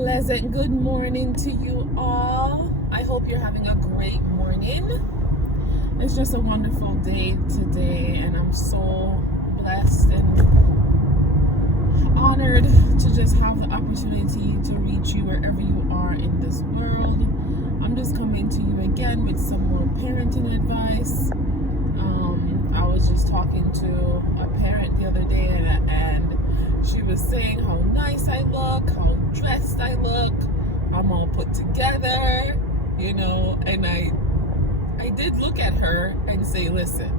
Pleasant good morning to you all. I hope you're having a great morning. It's just a wonderful day today, and I'm so blessed and honored to just have the opportunity to reach you wherever you are in this world. I'm just coming to you again with some more parenting advice. I was just talking to a parent the other day, and she was saying how nice I look, how dressed I look, I'm all put together, and I did look at her and say, listen,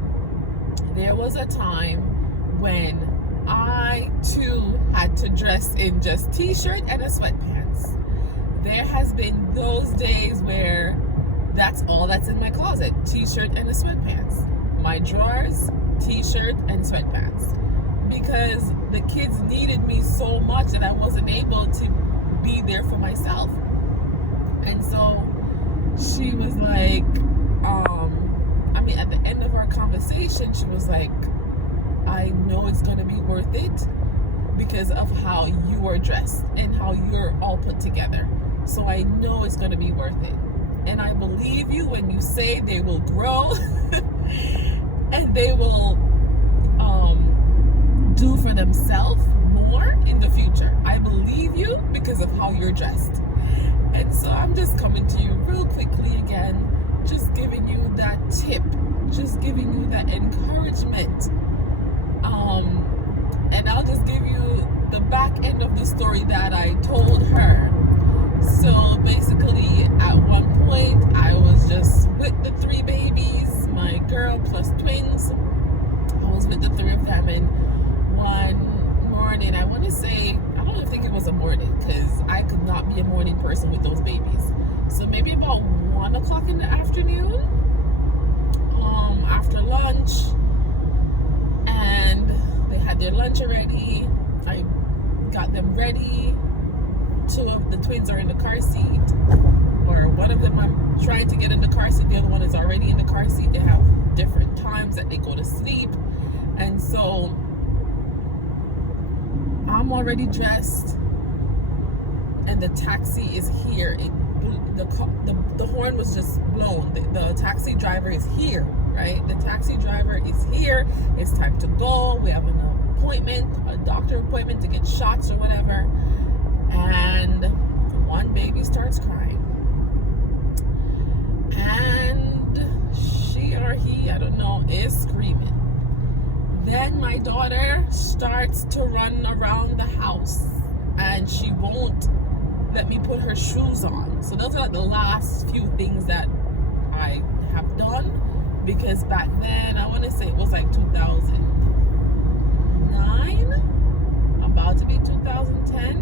there was a time when I too had to dress in just t-shirt and a sweatpants. There has been those days where that's all that's in my closet, t-shirt and a sweatpants. My drawers, t-shirt and sweatpants. Because the kids needed me so much that I wasn't able to be there for myself. And so she was like, at the end of our conversation, she was like, I know it's going to be worth it because of how you are dressed and how you're all put together. So I know it's going to be worth it. And I believe you when you say they will grow and they will do for themselves more in the future. I believe you because of how you're dressed. And so I'm just coming to you real quickly again, just giving you that tip, just giving you that encouragement. And I'll just give you the back end of the story that I told her. So basically, at one point, I was just with the three babies, my girl plus twins. I was with the three of them, and one morning, I want to say, I don't think it was a morning, because I could not be a morning person with those babies. So maybe about 1 o'clock in the afternoon, after lunch, and they had their lunch already. I got them ready. 2 of the twins are in the car seat, or one of them I'm trying to get in the car seat, the other one is already in the car seat. They have different times that they go to sleep, and so I'm already dressed and the taxi is here. The horn was just blown. The taxi driver is here, right? The taxi driver is here. It's time to go. We have an appointment, a doctor appointment to get shots or whatever. And one baby starts crying. And she or he, I don't know, is screaming. Then my daughter starts to run around the house and she won't let me put her shoes on. So those are like the last few things that I have done, because back then, I want to say it was like 2009, about to be 2010,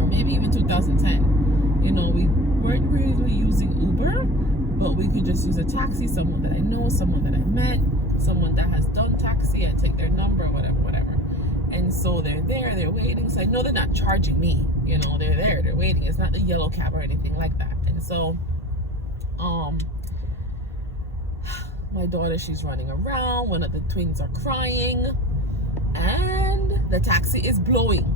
or maybe even 2010. We weren't really using Uber, but we could just use a taxi, someone that I know, someone that I met, someone that has done taxi, and take their number, whatever. And so they're there, they're waiting. So I know they're not charging me, they're there, they're waiting. It's not the yellow cab or anything like that. And so, my daughter, she's running around. One of the twins are crying, and the taxi is blowing.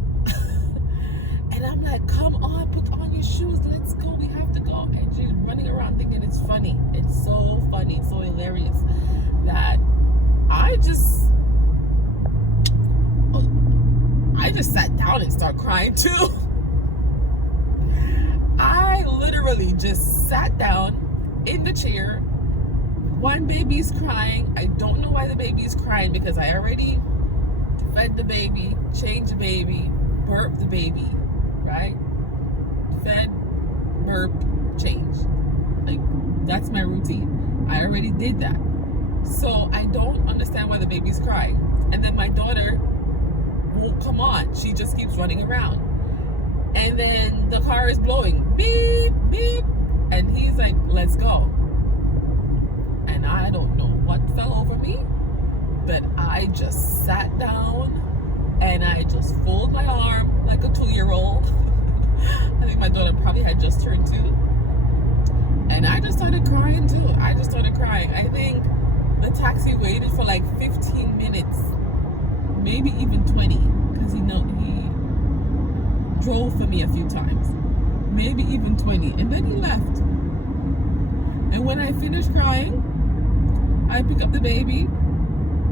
And I'm like, come on, put on your shoes, let's go, we have to go. And she's running around thinking it's funny. It's so funny, so hilarious that I just sat down and started crying too. I literally just sat down in the chair. One baby's crying. I don't know why the baby's crying, because I already fed the baby, changed the baby, burped the baby, right? Fed, burp, change. Like, that's my routine. I already did that. So I don't understand why the baby's crying. And then my daughter won't come on. She just keeps running around. And then the car is blowing. Beep, beep. And he's like, let's go. And I don't know what fell over me, but I just sat down and I just folded my arm like a 2-year-old. I think my daughter probably had just turned 2. And I just started crying too. I think the taxi waited for like 15 minutes, maybe even 20, because drove for me a few times, maybe even 20, and then he left. And when I finished crying, I pick up the baby.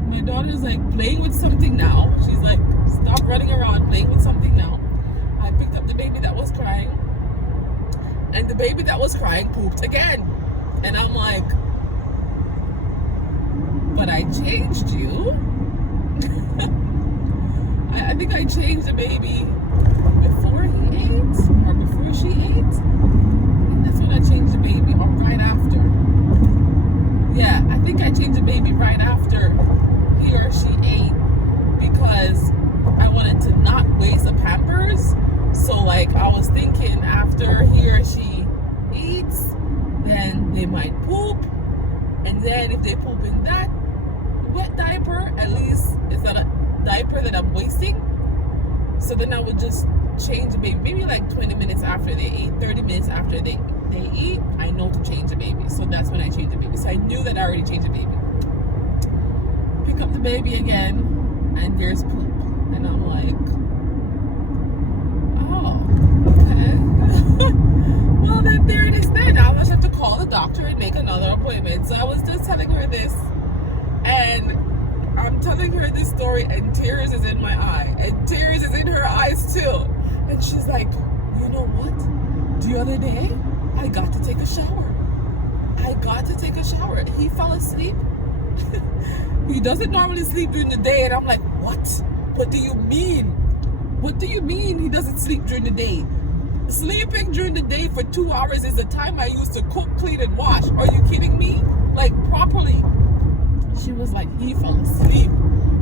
My daughter's like playing with something now. She's like, stop running around, playing with something now. I picked up the baby that was crying, and the baby that was crying pooped again. And I'm like, but I changed you. I think I changed the baby before he ate or before she ate. I think that's when I changed the baby, or right after. Yeah, I think I changed the baby right after he or she ate, because I wanted to not waste the Pampers. So like I was thinking after he or she eats, then they might poop, and then if they poop in that wet diaper, at least it's not a diaper that I'm wasting. So then I would just change the baby, maybe like 20 minutes after they eat, 30 minutes after they eat, I know to change the baby. So that's when I changed the baby. So I knew that I already changed the baby. Pick up the baby again, and there's poop. And I'm like, oh, okay. Well, then there it is then. I'll just have to call the doctor and make another appointment. So I was just telling her this, and I'm telling her this story, and tears is in my eye, and tears is in her eyes too. And she's like, you know what? The other day, I got to take a shower. He fell asleep. He doesn't normally sleep during the day, and I'm like, what? What do you mean? What do you mean he doesn't sleep during the day? Sleeping during the day for 2 hours is the time I used to cook, clean, and wash. Are you kidding me? Like, properly. She was like, he fell asleep.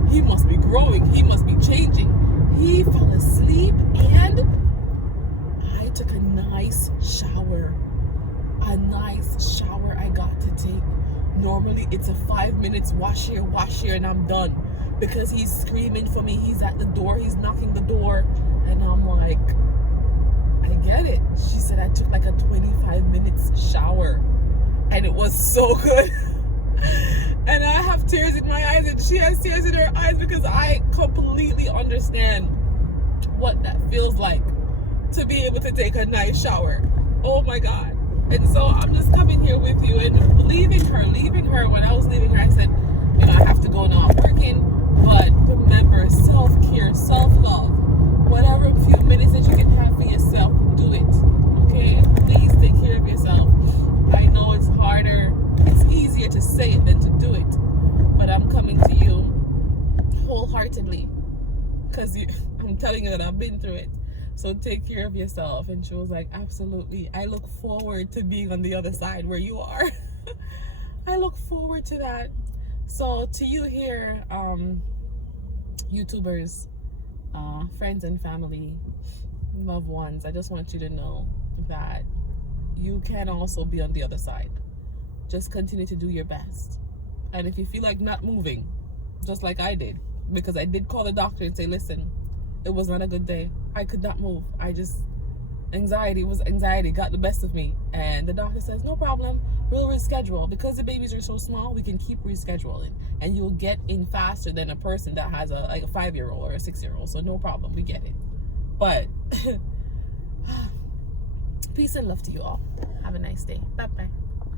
He must be growing. He must be changing. He fell asleep, and I took a nice shower. I got to take. Normally, it's a 5 minutes wash here, and I'm done. Because he's screaming for me. He's at the door. He's knocking the door. And I'm like, I get it. She said I took like a 25 minutes shower. And it was so good. And I have tears in my eyes, and she has tears in her eyes, because I completely understand what that feels like to be able to take a nice shower. Oh my God. And so I'm just coming here with you, and leaving her. When I was leaving her, I said, you know, I have to go now, I'm working, but remember, self-care, self-love, whatever few minutes that you can have for yourself, do it. Okay? Please take care of yourself. I know it's harder. It's easier to say it than to do it. But I'm coming to you wholeheartedly, because I'm telling you that I've been through it. So take care of yourself. And she was like, absolutely. I look forward to being on the other side where you are. I look forward to that. So to you here, YouTubers, friends and family, loved ones, I just want you to know that you can also be on the other side. Just continue to do your best. And if you feel like not moving, just like I did, because I did call the doctor and say, listen, it was not a good day. I could not move. Anxiety got the best of me. And the doctor says, no problem, we'll reschedule. Because the babies are so small, we can keep rescheduling. And you'll get in faster than a person that has a 5-year-old or a 6-year-old. So no problem, we get it. But peace and love to you all. Have a nice day. Bye-bye.